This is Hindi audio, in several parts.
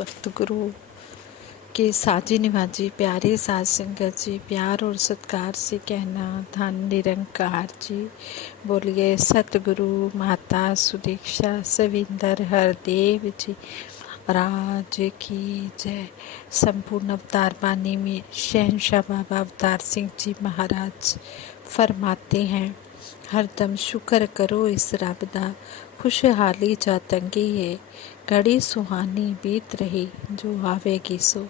सतगुरु के साजी निभाजी प्यारे साध संगत जी, प्यार और सत्कार से कहना धन निरंकार जी। बोलिए सतगुरु माता सुदीक्षा सविंदर हरदेव जी महाराज की जय। संपूर्ण अवतार बानी में शहंशाह बाबा अवतार सिंह जी महाराज फरमाते हैं, हरदम शुक्र करो इस रब दा, खुशहाली जा तंगी है, घड़ी सुहानी बीत रही, जो आवेगी सो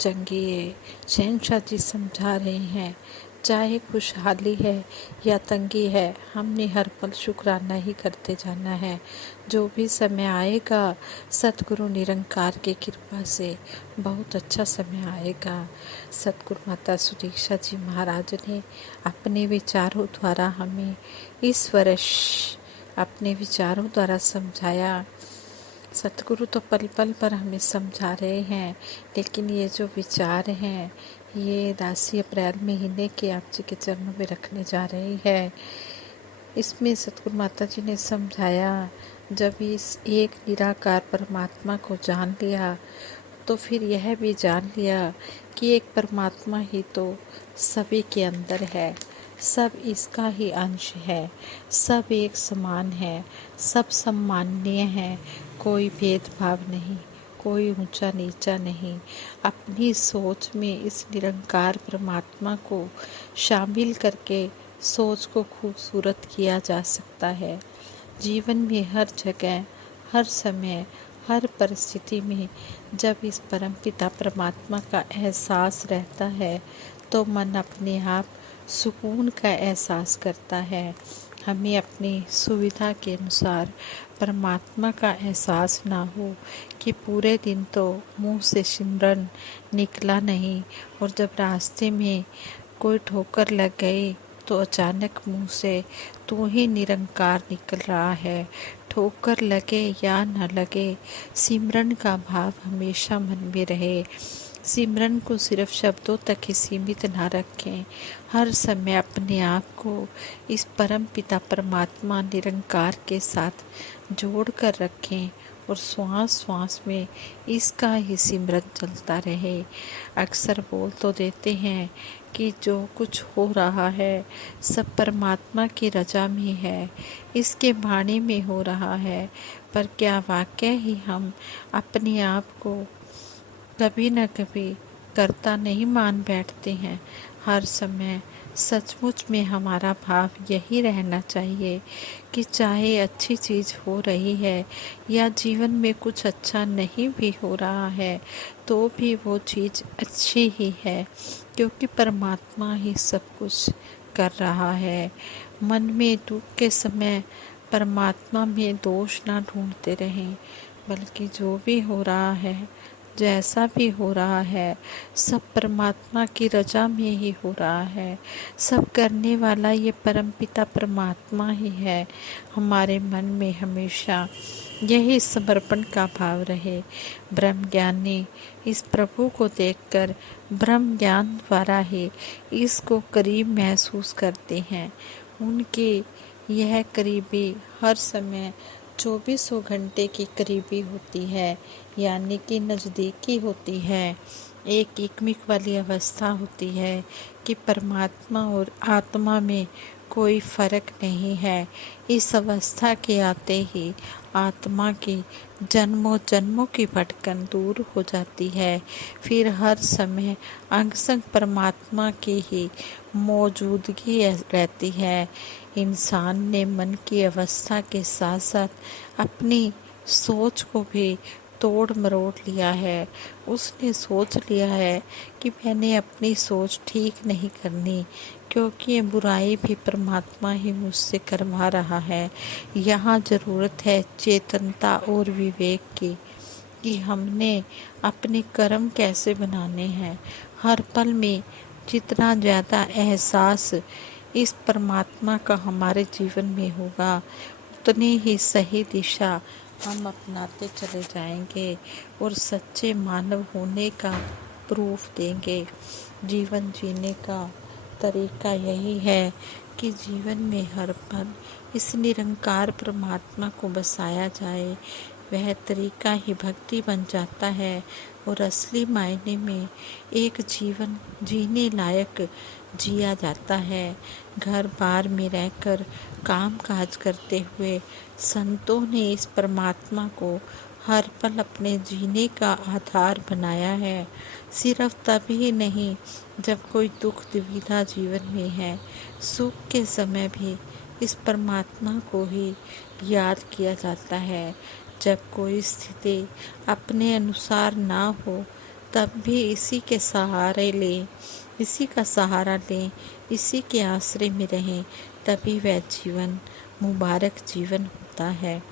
चंगी है। शहंशाह जी समझा रहे हैं, चाहे खुशहाली है या तंगी है, हमने हर पल शुक्राना ही करते जाना है। जो भी समय आएगा सतगुरु निरंकार की कृपा से बहुत अच्छा समय आएगा। सतगुरु माता सुदीक्षा जी महाराज ने अपने विचारों द्वारा हमें इस वर्ष अपने विचारों द्वारा समझाया। सतगुरु तो पल पल पर हमें समझा रहे हैं, लेकिन ये जो विचार हैं ये 10 अप्रैल महीने के आप जी के चरणों में रखने जा रहे हैं। इसमें सतगुरु माता जी ने समझाया, जब इस एक निराकार परमात्मा को जान लिया तो फिर यह भी जान लिया कि एक परमात्मा ही तो सभी के अंदर है, सब इसका ही अंश है, सब एक समान है, सब सम्माननीय है, कोई भेदभाव नहीं, कोई ऊंचा नीचा नहीं। अपनी सोच में इस निरंकार परमात्मा को शामिल करके सोच को खूबसूरत किया जा सकता है। जीवन में हर जगह, हर समय, हर परिस्थिति में जब इस परमपिता परमात्मा का एहसास रहता है तो मन अपने आप सुकून का एहसास करता है। हमें अपनी सुविधा के अनुसार परमात्मा का एहसास ना हो कि पूरे दिन तो मुंह से सिमरन निकला नहीं और जब रास्ते में कोई ठोकर लग गई तो अचानक मुंह से तू ही निरंकार निकल रहा है। ठोकर लगे या न लगे, सिमरन का भाव हमेशा मन में रहे। सिमरन को सिर्फ शब्दों तक ही सीमित ना रखें, हर समय अपने आप को इस परम पिता परमात्मा निरंकार के साथ जोड़ कर रखें और श्वास श्वास में इसका ही सिमरन चलता रहे। अक्सर बोल तो देते हैं कि जो कुछ हो रहा है सब परमात्मा की रजा में है, इसके बाणी में हो रहा है, पर क्या वाकई ही हम अपने आप को कभी न कभी कर्ता नहीं मान बैठते हैं। हर समय सचमुच में हमारा भाव यही रहना चाहिए कि चाहे अच्छी चीज़ हो रही है या जीवन में कुछ अच्छा नहीं भी हो रहा है तो भी वो चीज़ अच्छी ही है, क्योंकि परमात्मा ही सब कुछ कर रहा है। मन में दुख के समय परमात्मा में दोष ना ढूंढते रहें, बल्कि जो भी हो रहा है, जैसा भी हो रहा है, सब परमात्मा की रजा में ही हो रहा है। सब करने वाला ये परमपिता परमात्मा ही है। हमारे मन में हमेशा यही समर्पण का भाव रहे। ब्रह्म ज्ञानी इस प्रभु को देखकर ब्रह्म ज्ञान द्वारा ही इसको करीब महसूस करते हैं। उनकी यह करीबी हर समय 24 घंटे की करीबी होती है, यानी कि नज़दीकी होती है। एक एकमिक वाली अवस्था होती है कि परमात्मा और आत्मा में कोई फर्क नहीं है। इस अवस्था के आते ही आत्मा की जन्मों जन्मों की भटकन दूर हो जाती है। फिर हर समय अंग संग परमात्मा की ही मौजूदगी रहती है। इंसान ने मन की अवस्था के साथ साथ अपनी सोच को भी तोड़ मरोड़ लिया है। उसने सोच लिया है कि मैंने अपनी सोच ठीक नहीं करनी, क्योंकि ये बुराई भी परमात्मा ही मुझसे करवा रहा है। यहाँ ज़रूरत है चेतनता और विवेक की कि हमने अपने कर्म कैसे बनाने हैं। हर पल में जितना ज़्यादा एहसास इस परमात्मा का हमारे जीवन में होगा, उतनी ही सही दिशा हम अपनाते चले जाएंगे और सच्चे मानव होने का प्रूफ देंगे। जीवन जीने का तरीका यही है कि जीवन में हर पल इस निरंकार परमात्मा को बसाया जाए। वह तरीका ही भक्ति बन जाता है और असली मायने में एक जीवन जीने लायक जिया जाता है। घर बार में रहकर काम काज करते हुए संतों ने इस परमात्मा को हर पल अपने जीने का आधार बनाया है। सिर्फ तभी नहीं जब कोई दुख दुविधा जीवन में है, सुख के समय भी इस परमात्मा को ही याद किया जाता है। जब कोई स्थिति अपने अनुसार ना हो तब भी इसी का सहारा लें, इसी के आश्रय में रहें, तभी वह जीवन मुबारक जीवन होता है।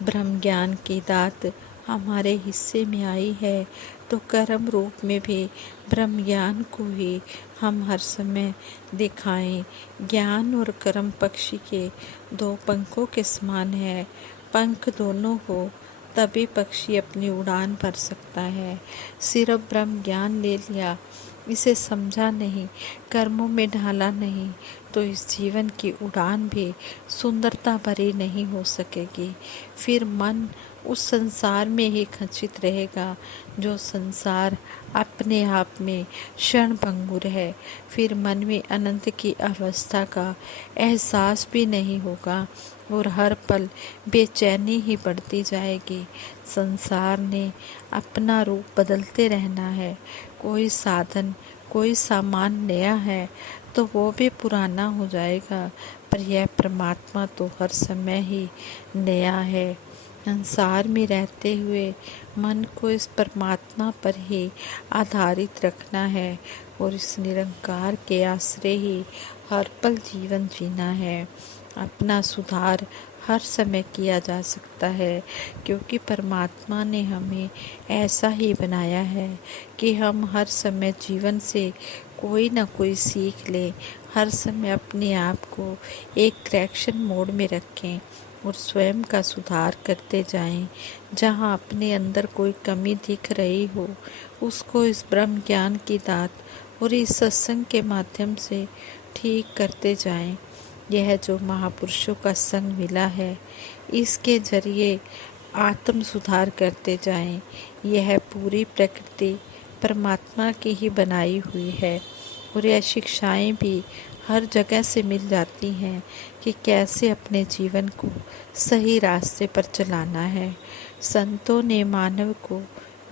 ब्रह्म ज्ञान की दात हमारे हिस्से में आई है तो कर्म रूप में भी ब्रह्म ज्ञान को ही हम हर समय दिखाएं। ज्ञान और कर्म पक्षी के दो पंखों के समान है। पंख दोनों हो तभी पक्षी अपनी उड़ान भर सकता है। सिर्फ ब्रह्म ज्ञान ले लिया, इसे समझा नहीं, कर्मों में ढाला नहीं, तो इस जीवन की उड़ान भी सुंदरता भरी नहीं हो सकेगी। फिर मन उस संसार में ही खचित रहेगा जो संसार अपने आप में क्षणभंगुर है। फिर मन में अनंत की अवस्था का एहसास भी नहीं होगा और हर पल बेचैनी ही बढ़ती जाएगी। संसार ने अपना रूप बदलते रहना है। कोई साधन, कोई सामान नया है तो वो भी पुराना हो जाएगा, पर यह परमात्मा तो हर समय ही नया है। संसार में रहते हुए मन को इस परमात्मा पर ही आधारित रखना है और इस निरंकार के आश्रय ही हर पल जीवन जीना है। अपना सुधार हर समय किया जा सकता है, क्योंकि परमात्मा ने हमें ऐसा ही बनाया है कि हम हर समय जीवन से कोई ना कोई सीख लें, हर समय अपने आप को एक करेक्शन मोड में रखें और स्वयं का सुधार करते जाएं। जहां अपने अंदर कोई कमी दिख रही हो उसको इस ब्रह्म ज्ञान की दात और इस सत्संग के माध्यम से ठीक करते जाएं। यह जो महापुरुषों का संग मिला है, इसके जरिए आत्म सुधार करते जाएं। यह पूरी प्रकृति परमात्मा की ही बनाई हुई है और यह शिक्षाएं भी हर जगह से मिल जाती हैं कि कैसे अपने जीवन को सही रास्ते पर चलाना है। संतों ने मानव को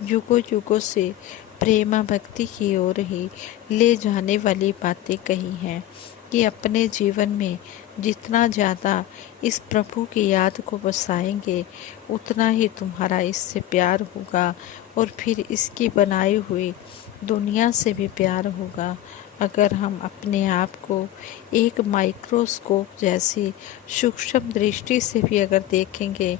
युगों युगों से प्रेम भक्ति की ओर ही ले जाने वाली बातें कही हैं कि अपने जीवन में जितना ज़्यादा इस प्रभु की याद को बसाएंगे उतना ही तुम्हारा इससे प्यार होगा और फिर इसकी बनाई हुई दुनिया से भी प्यार होगा। अगर हम अपने आप को एक माइक्रोस्कोप जैसी सूक्ष्म दृष्टि से भी अगर देखेंगे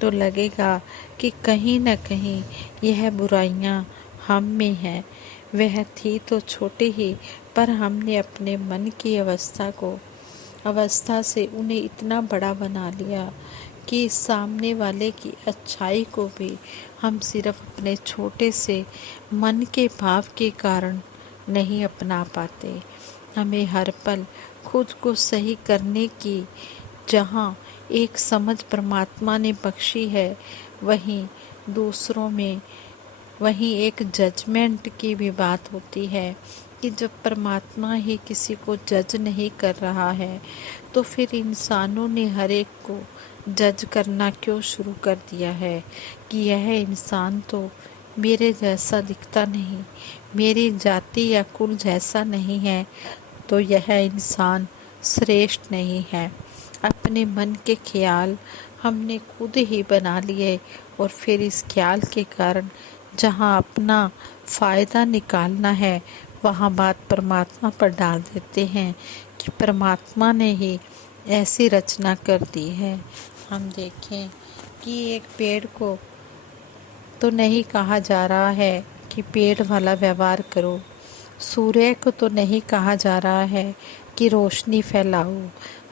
तो लगेगा कि कहीं न कहीं यह बुराइयां हम में हैं। वह थी तो छोटी ही, पर हमने अपने मन की अवस्था से उन्हें इतना बड़ा बना लिया कि सामने वाले की अच्छाई को भी हम सिर्फ अपने छोटे से मन के भाव के कारण नहीं अपना पाते। हमें हर पल खुद को सही करने की जहाँ एक समझ परमात्मा ने बख्शी है, वहीं दूसरों में वहीं एक जजमेंट की भी बात होती है कि जब परमात्मा ही किसी को जज नहीं कर रहा है तो फिर इंसानों ने हर एक को जज करना क्यों शुरू कर दिया है कि यह इंसान तो मेरे जैसा दिखता नहीं, मेरी जाति या कुल जैसा नहीं है, तो यह इंसान श्रेष्ठ नहीं है। अपने मन के ख्याल हमने खुद ही बना लिए और फिर इस ख्याल के कारण जहाँ अपना फायदा निकालना है वहाँ बात परमात्मा पर डाल देते हैं कि परमात्मा ने ही ऐसी रचना कर दी है। हम देखें कि एक पेड़ को तो नहीं कहा जा रहा है कि पेड़ वाला व्यवहार करो, सूर्य को तो नहीं कहा जा रहा है कि रोशनी फैलाओ।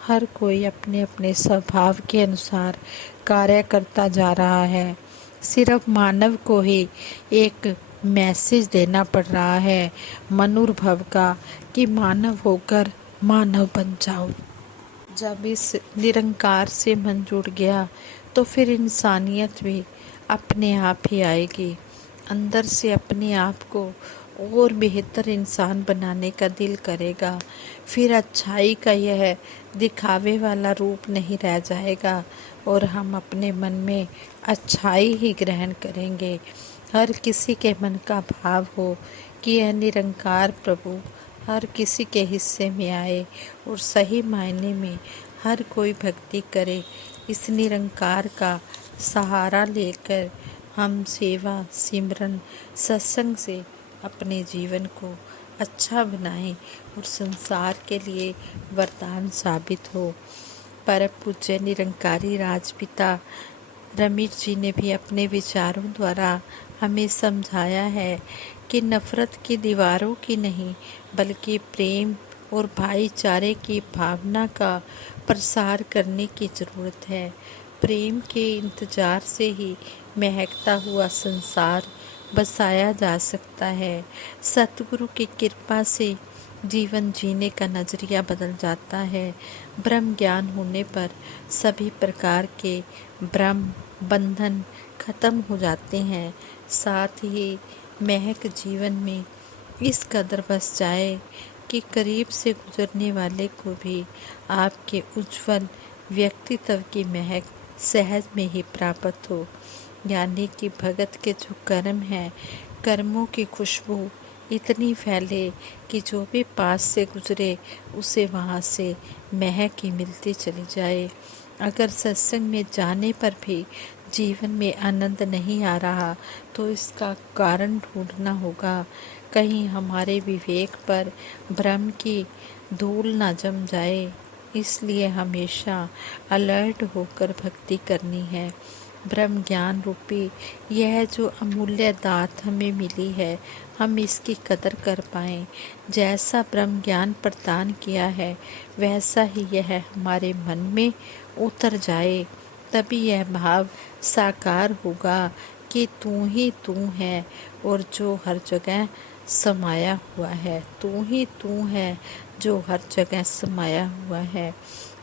हर कोई अपने अपने स्वभाव के अनुसार कार्य करता जा रहा है। सिर्फ मानव को ही एक मैसेज देना पड़ रहा है मनुर्भव का कि मानव होकर मानव बन जाओ। जब इस निरंकार से मन जुड़ गया तो फिर इंसानियत भी अपने आप ही आएगी। अंदर से अपने आप को और बेहतर इंसान बनाने का दिल करेगा। फिर अच्छाई का यह दिखावे वाला रूप नहीं रह जाएगा और हम अपने मन में अच्छाई ही ग्रहण करेंगे। हर किसी के मन का भाव हो कि यह निरंकार प्रभु हर किसी के हिस्से में आए और सही मायने में हर कोई भक्ति करे। इस निरंकार का सहारा लेकर हम सेवा, सिमरन, सत्संग से अपने जीवन को अच्छा बनाएं और संसार के लिए वरदान साबित हो। परम पूज्य निरंकारी राजपिता रमेश जी ने भी अपने विचारों द्वारा हमें समझाया है कि नफरत की दीवारों की नहीं बल्कि प्रेम और भाईचारे की भावना का प्रसार करने की जरूरत है। प्रेम के इंतजार से ही महकता हुआ संसार बसाया जा सकता है। सतगुरु की कृपा से जीवन जीने का नजरिया बदल जाता है। ब्रह्म ज्ञान होने पर सभी प्रकार के भ्रम बंधन खत्म हो जाते हैं। साथ ही महक जीवन में इस कदर बस जाए कि करीब से गुजरने वाले को भी आपके उज्जवल व्यक्तित्व की महक सहज में ही प्राप्त हो। यानी कि भगत के जो कर्म है, कर्मों की खुशबू इतनी फैले कि जो भी पास से गुजरे उसे वहाँ से महक ही मिलती चली जाए। अगर सत्संग में जाने पर भी जीवन में आनंद नहीं आ रहा तो इसका कारण ढूंढना होगा। कहीं हमारे विवेक पर भ्रम की धूल ना जम जाए, इसलिए हमेशा अलर्ट होकर भक्ति करनी है। ब्रह्म ज्ञान रूपी यह जो अमूल्य दात हमें मिली है, हम इसकी कदर कर पाएं। जैसा ब्रह्म ज्ञान प्रदान किया है वैसा ही यह हमारे मन में उतर जाए, तभी यह भाव साकार होगा कि तू ही तू है और जो हर जगह समाया हुआ है। तू ही तू है जो हर जगह समाया हुआ है।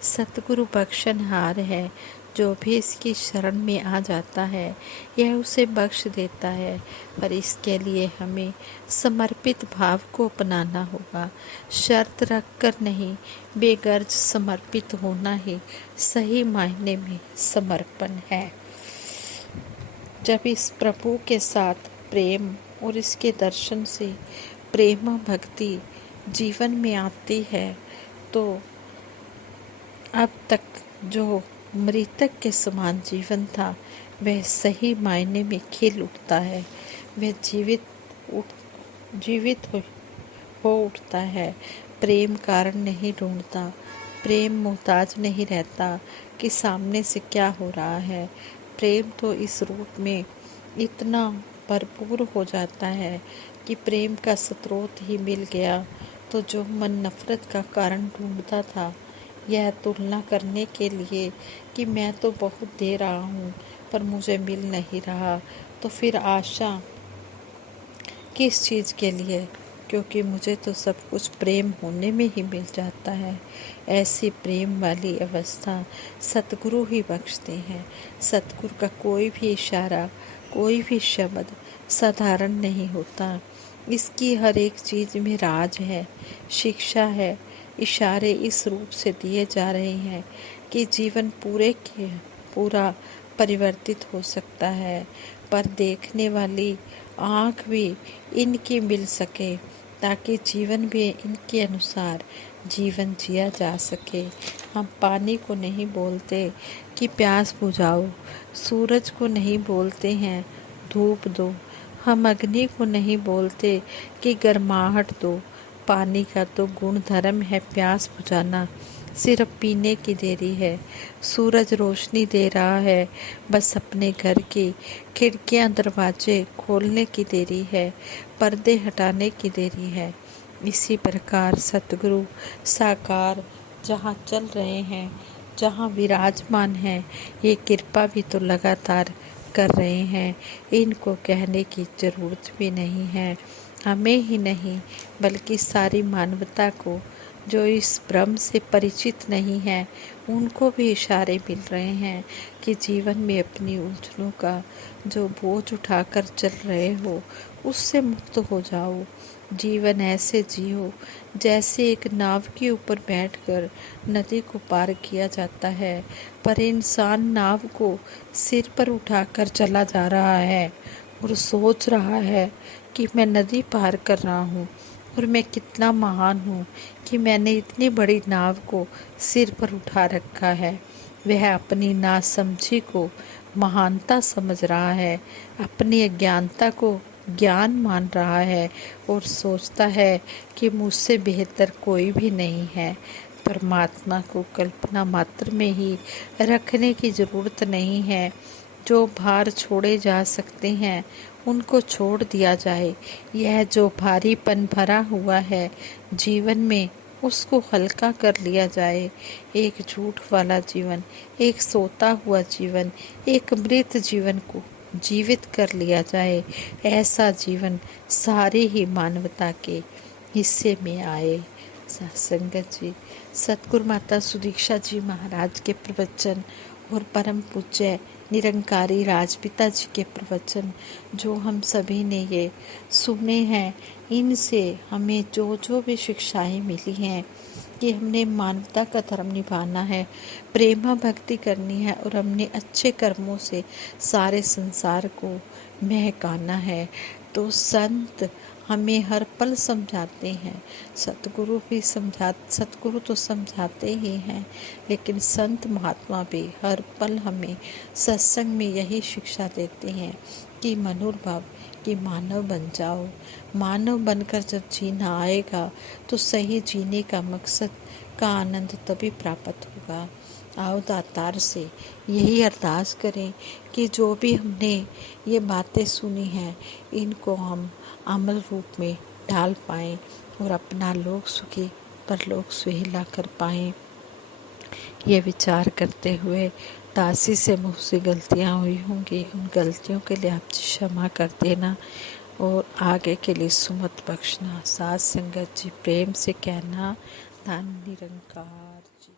सतगुरु बख्शनहार है, जो भी इसकी शरण में आ जाता है यह उसे बख्श देता है। पर इसके लिए हमें समर्पित भाव को अपनाना होगा। शर्त रख कर नहीं, बेगर्ज समर्पित होना ही सही मायने में समर्पण है। जब इस प्रभु के साथ प्रेम और इसके दर्शन से प्रेम भक्ति जीवन में आती है तो अब तक जो मृतक के समान जीवन था वह सही मायने में खिल उठता है। वह जीवित हो उठता है। प्रेम कारण नहीं ढूंढता, प्रेम मोहताज नहीं रहता कि सामने से क्या हो रहा है। प्रेम तो इस रूप में इतना भरपूर हो जाता है कि प्रेम का स्रोत ही मिल गया तो जो मन नफरत का कारण ढूंढता था, यह तुलना करने के लिए कि मैं तो बहुत दे रहा हूँ पर मुझे मिल नहीं रहा, तो फिर आशा किस चीज़ के लिए, क्योंकि मुझे तो सब कुछ प्रेम होने में ही मिल जाता है। ऐसी प्रेम वाली अवस्था सतगुरु ही बख्शते हैं। सतगुरु का कोई भी इशारा, कोई भी शब्द साधारण नहीं होता। इसकी हर एक चीज़ में राज है, शिक्षा है। इशारे इस रूप से दिए जा रहे हैं कि जीवन पूरे के पूरा परिवर्तित हो सकता है, पर देखने वाली आँख भी इनकी मिल सके ताकि जीवन भी इनके अनुसार जीवन जिया जा सके। हम पानी को नहीं बोलते कि प्यास बुझाओ, सूरज को नहीं बोलते हैं धूप दो, हम अग्नि को नहीं बोलते कि गर्माहट दो। पानी का तो गुण धर्म है प्यास बुझाना, सिर्फ पीने की देरी है। सूरज रोशनी दे रहा है, बस अपने घर की खिड़कियां दरवाजे खोलने की देरी है, पर्दे हटाने की देरी है। इसी प्रकार सतगुरु साकार जहाँ चल रहे हैं, जहाँ विराजमान हैं, ये कृपा भी तो लगातार कर रहे हैं। इनको कहने की जरूरत भी नहीं है। हमें ही नहीं बल्कि सारी मानवता को जो इस ब्रह्म से परिचित नहीं है उनको भी इशारे मिल रहे हैं कि जीवन में अपनी उलझनों का जो बोझ उठाकर चल रहे हो उससे मुक्त हो जाओ। जीवन ऐसे जियो जैसे एक नाव के ऊपर बैठकर नदी को पार किया जाता है, पर इंसान नाव को सिर पर उठाकर चला जा रहा है और सोच रहा है कि मैं नदी पार कर रहा हूँ और मैं कितना महान हूँ कि मैंने इतनी बड़ी नाव को सिर पर उठा रखा है। वह अपनी नासमझी को महानता समझ रहा है, अपनी अज्ञानता को ज्ञान मान रहा है और सोचता है कि मुझसे बेहतर कोई भी नहीं है। परमात्मा को कल्पना मात्र में ही रखने की जरूरत नहीं है। जो भार छोड़े जा सकते हैं उनको छोड़ दिया जाए। यह जो भारीपन भरा हुआ है जीवन में उसको हल्का कर लिया जाए। एक झूठ वाला जीवन, एक सोता हुआ जीवन, एक मृत जीवन को जीवित कर लिया जाए। ऐसा जीवन सारी ही मानवता के हिस्से में आए। संगत जी, सतगुरु माता सुदीक्षा जी महाराज के प्रवचन और परम पूज्य निरंकारी राजपिता जी के प्रवचन जो हम सभी ने ये सुने हैं, इनसे हमें जो जो भी शिक्षाएं मिली हैं कि हमने मानवता का धर्म निभाना है, प्रेमा भक्ति करनी है और हमने अच्छे कर्मों से सारे संसार को महकाना है। तो संत हमें हर पल समझाते हैं, सतगुरु तो समझाते ही हैं, लेकिन संत महात्मा भी हर पल हमें सत्संग में यही शिक्षा देते हैं कि मनोभाव कि मानव बन जाओ। मानव बनकर जब जीना आएगा तो सही जीने का मकसद का आनंद तभी प्राप्त होगा। आओ दातार से यही अरदास करें कि जो भी हमने ये बातें सुनी हैं इनको हम अमल रूप में ढाल पाएं और अपना लोक सुखी परलोक सुहेला कर पाएं। ये विचार करते हुए दासी से मुझसे गलतियां हुई होंगी, उन गलतियों के लिए आप क्षमा कर देना और आगे के लिए सुमत बख्शना। साथ संगत जी प्रेम से कहना, धन निरंकार जी।